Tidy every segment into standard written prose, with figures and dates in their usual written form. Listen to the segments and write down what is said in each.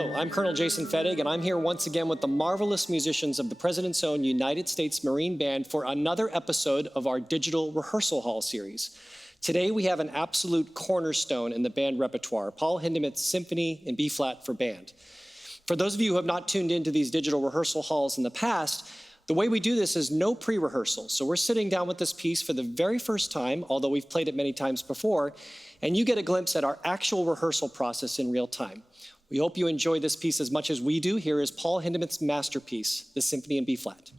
Hello, I'm Colonel Jason Fettig, and I'm here once again with the marvelous musicians of the President's Own United States Marine Band for another episode of our digital rehearsal hall series. Today we have an absolute cornerstone in the band repertoire, Paul Hindemith's Symphony in B-flat for band. For those of you who have not tuned into these digital rehearsal halls in the past, the way we do this is no pre-rehearsal. So we're sitting down with this piece for the very first time, although we've played it many times before, and you get a glimpse at our actual rehearsal process in real time. We hope you enjoy this piece as much as we do. Here is Paul Hindemith's masterpiece, the Symphony in B-flat.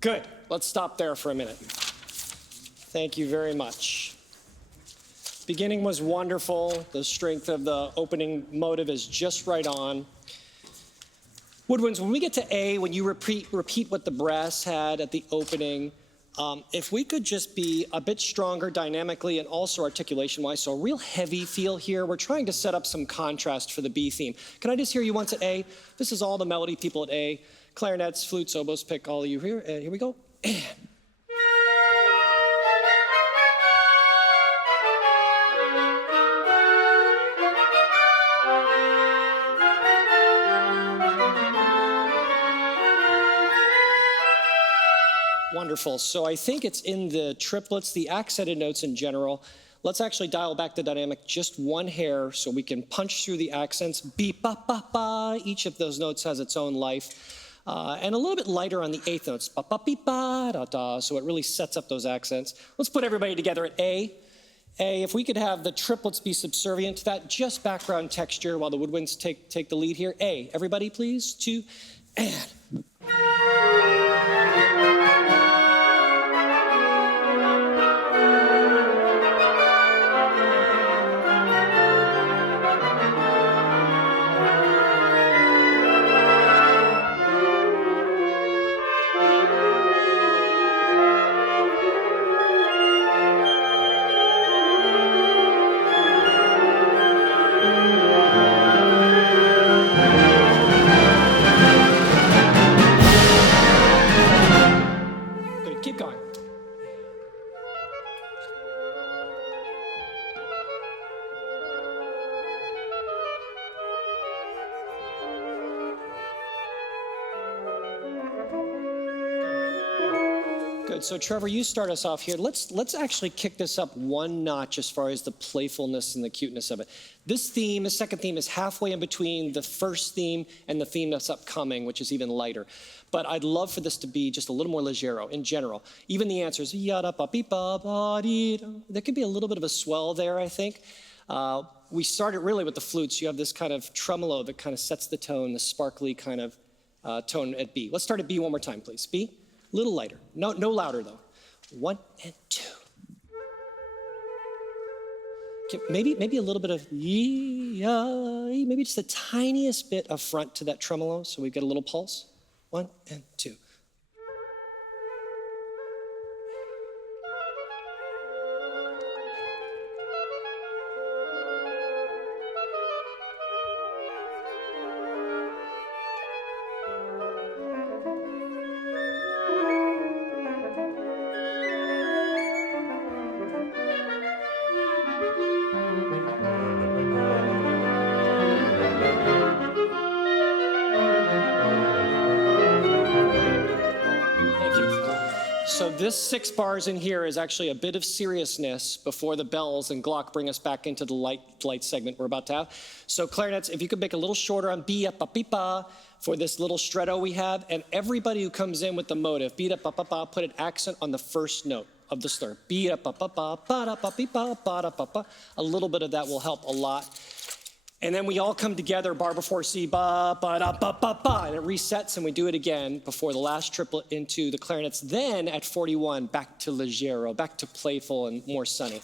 Good. Let's stop there for a minute. Thank you very much. Beginning was wonderful. The strength of the opening motive is just right on. Woodwinds, when we get to A, when you repeat what the brass had at the opening, if we could just be a bit stronger dynamically and also articulation-wise, so a real heavy feel here. We're trying to set up some contrast for the B theme. Can I just hear you once at A? This is all the melody people at A. Clarinets, flutes, oboes, pick all of you here. And here we go. Wonderful. So I think it's in the triplets, the accented notes in general. Let's actually dial back the dynamic just one hair so we can punch through the accents. Beep, ba, ba, ba. Each of those notes has its own life. And a little bit lighter on the eighth notes. Ba, ba, beep, ba, da, da. So it really sets up those accents. Let's put everybody together at A. A, if we could have the triplets be subservient to that, just background texture while the woodwinds take the lead here. A, everybody please, 2, and. Good. So Trevor, you start us off here. Let's actually kick this up one notch as far as the playfulness and the cuteness of it. This theme, the second theme, is halfway in between the first theme and the theme that's upcoming, which is even lighter. But I'd love for this to be just a little more Legero in general. Even the answers, yada ba beep ba ba dee. There could be a little bit of a swell there, I think. We started really with the flutes. You have this kind of tremolo that kind of sets the tone, the sparkly kind of tone at B. Let's start at B one more time, please. B. A little lighter. No louder, though. 1 and 2. Okay, maybe a little bit of maybe just the tiniest bit of front to that tremolo, so we get a little pulse. 1 and 2. So this 6 bars in here is actually a bit of seriousness before the bells and Glock bring us back into the light segment we're about to have. So clarinets, if you could make a little shorter on B, up, beep, ba, for this little stretto we have, and everybody who comes in with the motive, beat up, ba, put an accent on the first note of the slur. Beat up, ba, da, ba, beep, ba, da, ba. A little bit of that will help a lot. And then we all come together, bar before C, ba, da, ba, and it resets, and we do it again before the last triplet into the clarinets. Then at 41, back to Legero, back to playful and more sunny.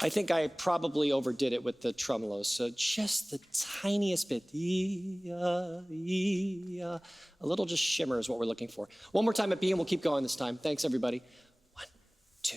I think I probably overdid it with the tremolos, so just the tiniest bit. A little just shimmer is what we're looking for. One more time at B, and we'll keep going this time. Thanks, everybody. 1, 2.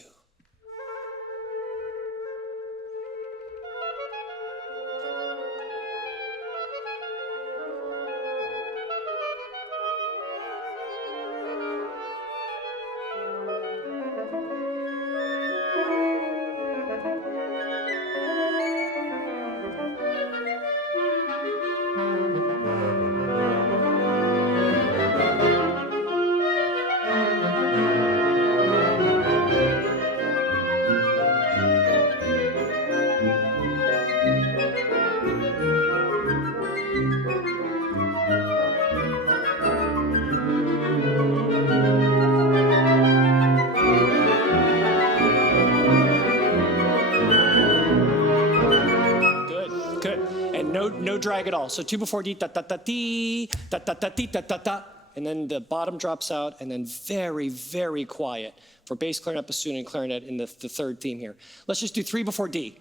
No drag at all. So 2 before D, ta-ta-ta-dee, ta-ta-ta-dee, ta-ta-ta. And then the bottom drops out, and then very, very quiet for bass, clarinet, bassoon, and clarinet in the third theme here. Let's just do 3 before D.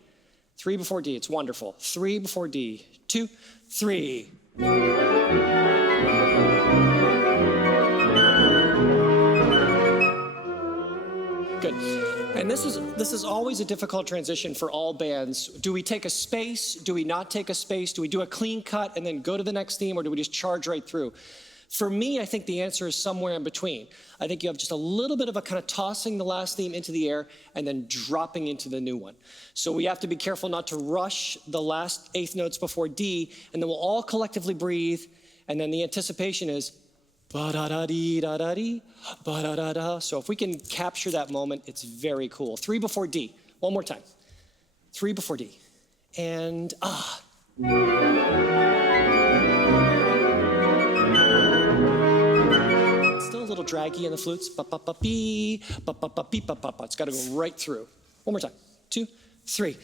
3 before D, it's wonderful. 3 before D, 2, 3. Good. And this is always a difficult transition for all bands. Do we take a space? Do we not take a space? Do we do a clean cut and then go to the next theme, or do we just charge right through? For me, I think the answer is somewhere in between. I think you have just a little bit of a kind of tossing the last theme into the air and then dropping into the new one. So we have to be careful not to rush the last 8th notes before D, and then we'll all collectively breathe, and then the anticipation is ba-da-da-dee, da-da-dee, ba-da-da-da. So if we can capture that moment, it's very cool. 3 before D. One more time. 3 before D. And Still a little draggy in the flutes. Ba-ba-ba-bee, ba-ba-ba-bee, ba-ba-ba. It's got to go right through. One more time. 2, 3.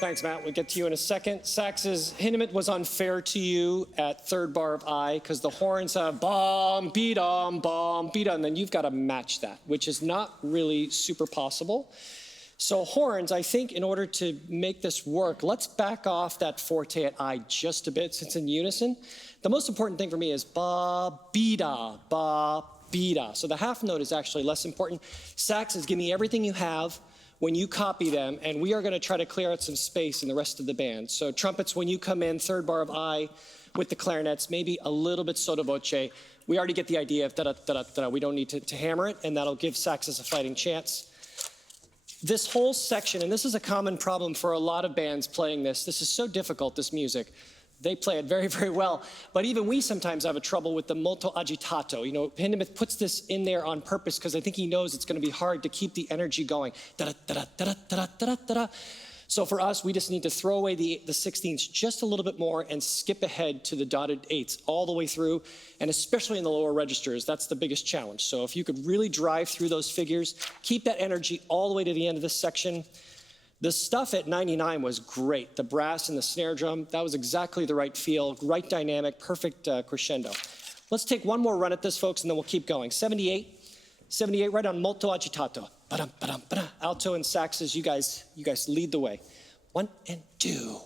Thanks, Matt. We'll get to you in a second. Sax's Hindemith was unfair to you at third bar of I because the horns have bom, beat-om, and then you've got to match that, which is not really super possible. So horns, I think in order to make this work, let's back off that forte at I just a bit since in unison. The most important thing for me is ba, beat-a, ba, beat-a. So the half note is actually less important. Saxes, give me everything you have when you copy them, and we are going to try to clear out some space in the rest of the band. So trumpets, when you come in, third bar of I with the clarinets, maybe a little bit sotto voce. We already get the idea of da-da-da-da-da. We don't need to hammer it, and that'll give saxes a fighting chance. This whole section, and this is a common problem for a lot of bands playing this. This is so difficult, this music. They play it very, very well. But even we sometimes have a trouble with the molto agitato. You know, Hindemith puts this in there on purpose because I think he knows it's going to be hard to keep the energy going. Da-da-da-da-da-da-da-da-da. So for us, we just need to throw away the 16ths just a little bit more and skip ahead to the dotted 8s all the way through, and especially in the lower registers, that's the biggest challenge. So if you could really drive through those figures, keep that energy all the way to the end of this section. The stuff at 99 was great. The brass and the snare drum, that was exactly the right feel, right dynamic, perfect crescendo. Let's take one more run at this, folks, and then we'll keep going. 78 right on molto agitato. Ba-dum, ba-dum, ba-dum. Alto and saxes, you guys lead the way. 1 and 2.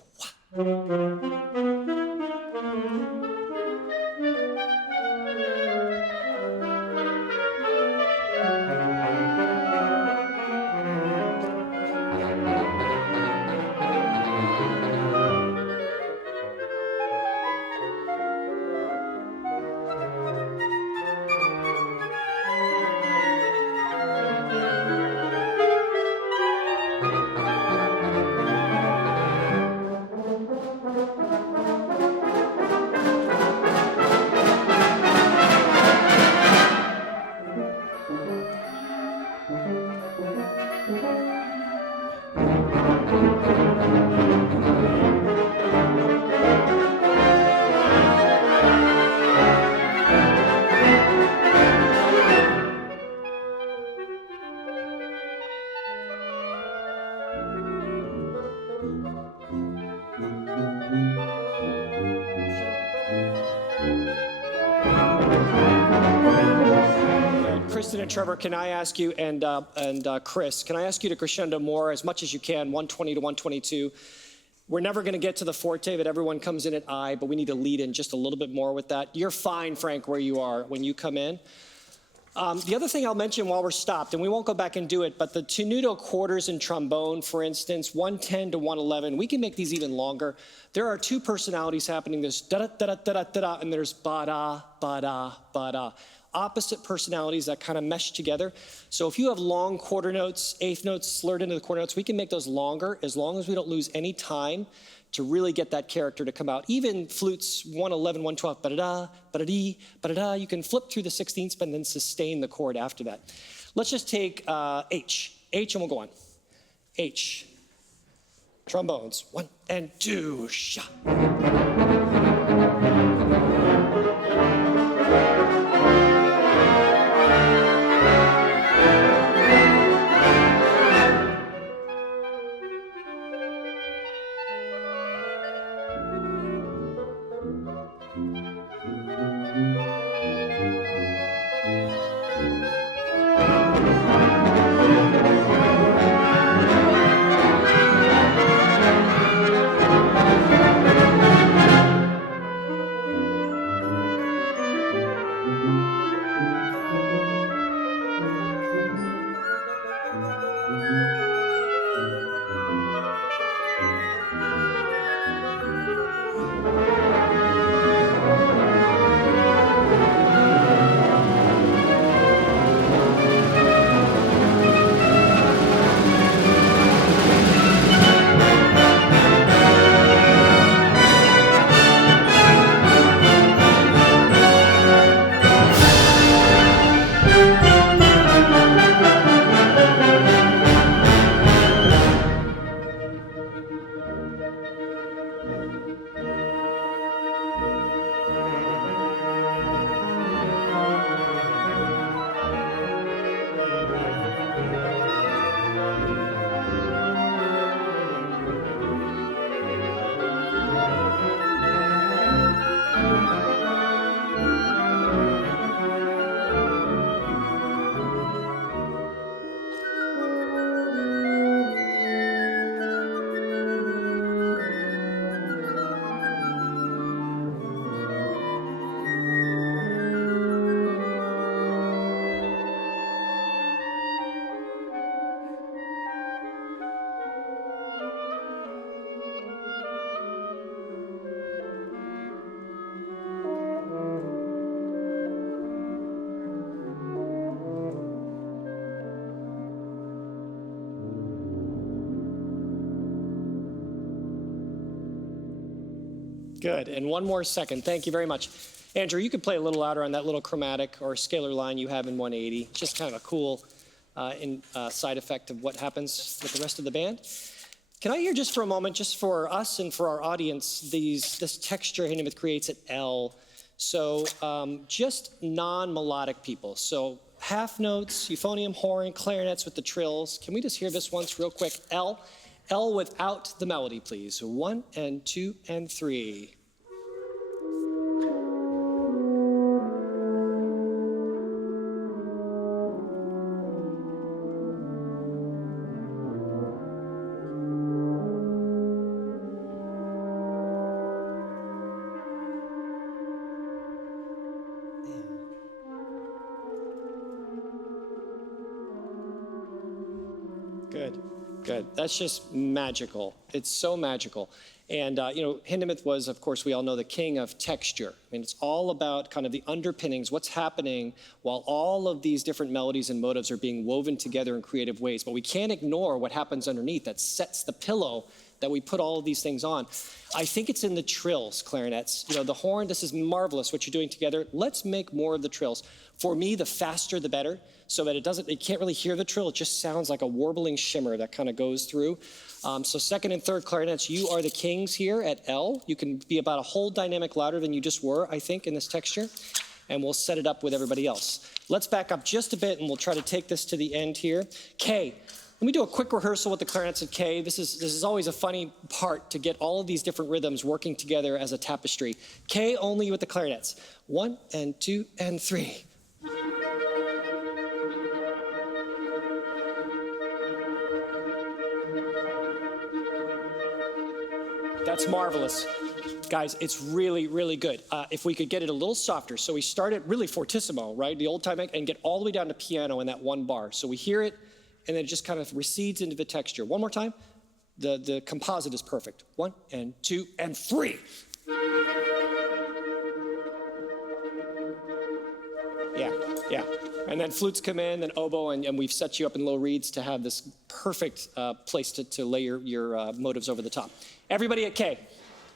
Kristen and Trevor, can I ask you, and Chris, can I ask you to crescendo more as much as you can, 120 to 122? We're never going to get to the forte that everyone comes in at I, but we need to lead in just a little bit more with that. You're fine, Frank, where you are when you come in. The other thing I'll mention while we're stopped, and we won't go back and do it, but the tenuto quarters in trombone, for instance, 110 to 111, we can make these even longer. There are two personalities happening. There's da-da-da-da-da-da, and there's ba-da, ba-da, ba-da. Opposite personalities that kind of mesh together. So if you have long quarter notes, eighth notes slurred into the quarter notes, we can make those longer as long as we don't lose any time to really get that character to come out. Even flutes 111, 112, ba-da-da, ba-da-dee, ba-da-da, you can flip through the 16ths and then sustain the chord after that. Let's just take H and we'll go on. H, trombones, 1 and 2, sha. Good, and one more second. Thank you very much. Andrew, you could play a little louder on that little chromatic or scalar line you have in 180. It's just kind of a cool side effect of what happens with the rest of the band. Can I hear just for a moment, just for us and for our audience, this texture Hindemith creates at L. So just non-melodic people. So half notes, euphonium, horn, clarinets with the trills. Can we just hear this once real quick? L. L without the melody, please. 1 and 2 and 3. Good, good. That's just magical. It's so magical. And, Hindemith was, of course, we all know, the king of texture. I mean, it's all about kind of the underpinnings, what's happening while all of these different melodies and motives are being woven together in creative ways. But we can't ignore what happens underneath that sets the pillow that we put all of these things on. I think it's in the trills, clarinets. The horn, this is marvelous what you're doing together. Let's make more of the trills. For me, the faster the better, so that you can't really hear the trill. It just sounds like a warbling shimmer that kind of goes through. So second and third clarinets, you are the kings here at L. You can be about a whole dynamic louder than you just were, I think, in this texture. And we'll set it up with everybody else. Let's back up just a bit and we'll try to take this to the end here. K. Let me do a quick rehearsal with the clarinets at K. This is always a funny part to get all of these different rhythms working together as a tapestry. K only with the clarinets. 1 and 2 and 3. That's marvelous. Guys, it's really, really good. If we could get it a little softer. So we start at really fortissimo, right? The old time, and get all the way down to piano in that one bar. So we hear it, and then it just kind of recedes into the texture. One more time. The composite is perfect. 1 and 2 and 3. Yeah. And then flutes come in, then oboe, and we've set you up in low reeds to have this perfect place to lay your motives over the top. Everybody at K.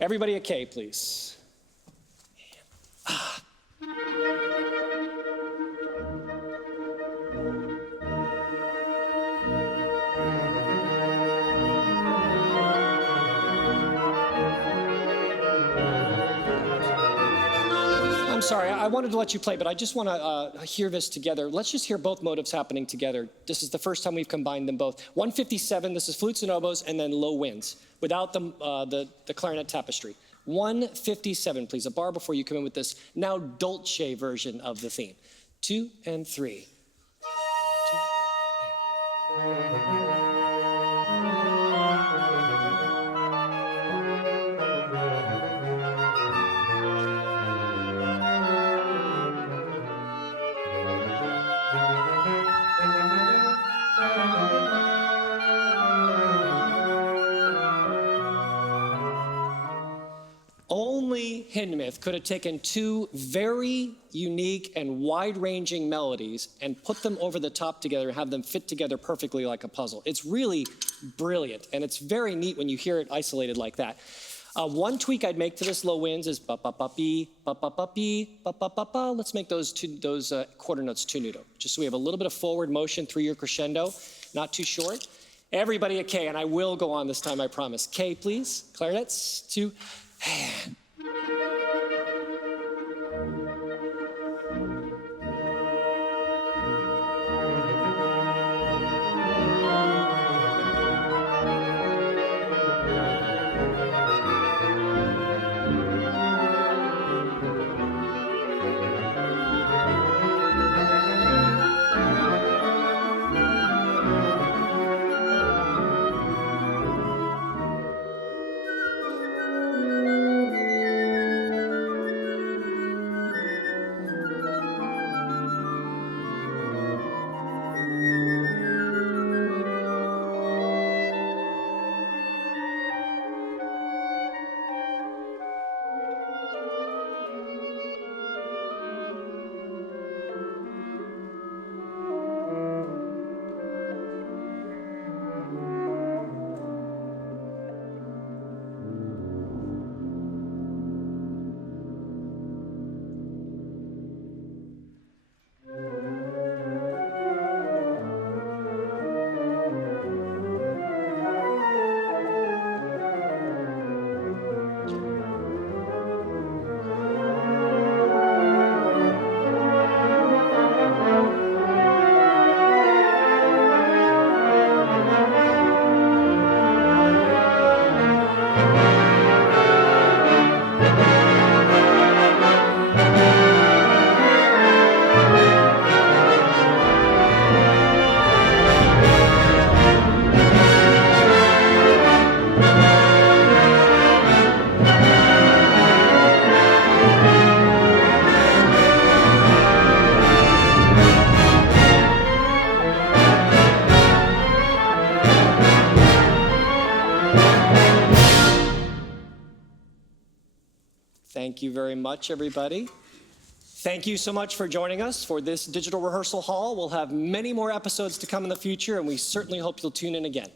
Everybody at K, please. I'm sorry, I wanted to let you play, but I just want to hear this together. Let's just hear both motives happening together. This is the first time we've combined them both. 157, this is flutes and oboes, and then low winds, without the clarinet tapestry. 157, please, a bar before you come in with this now dolce version of the theme. 2 and 3. 2. Only Hindemith could have taken two very unique and wide-ranging melodies and put them over the top together and have them fit together perfectly like a puzzle. It's really brilliant, and it's very neat when you hear it isolated like that. One tweak I'd make to this low winds is ba-ba-ba-bee, ba-ba-ba-bee, ba-ba-ba-ba. Let's make those quarter notes tenuto, just so we have a little bit of forward motion through your crescendo, not too short. Everybody at K, and I will go on this time, I promise. K, please, clarinets, 2, and. Thank you very much, everybody. Thank you so much for joining us for this digital rehearsal hall. We'll have many more episodes to come in the future, and we certainly hope you'll tune in again.